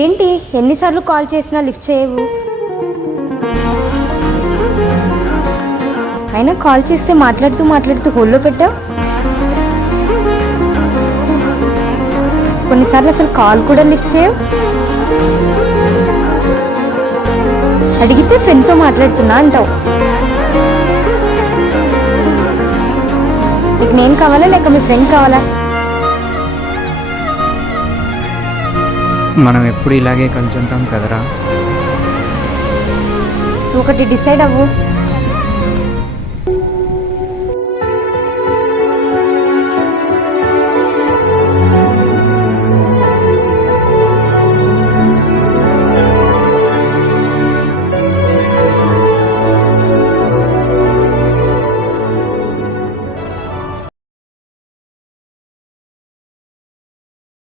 ఏంటి ఎన్నిసార్లు కాల్ చేసినా లిఫ్ట్ చేయవు? అయినా కాల్ చేస్తే మాట్లాడుతూ మాట్లాడుతూ హోల్లో పెట్టావు. కొన్నిసార్లు అసలు కాల్ కూడా లిఫ్ట్ చేయవు. అడిగితే ఫ్రెండ్తో మాట్లాడుతున్నా అంటావు. నీకు నేను కావాలా లేక మీ ఫ్రెండ్ కావాలా? మనం ఎప్పుడు ఇలాగే కలిసి ఉంటాం కదరా. ఒకటి డిసైడ్ అవ్వు.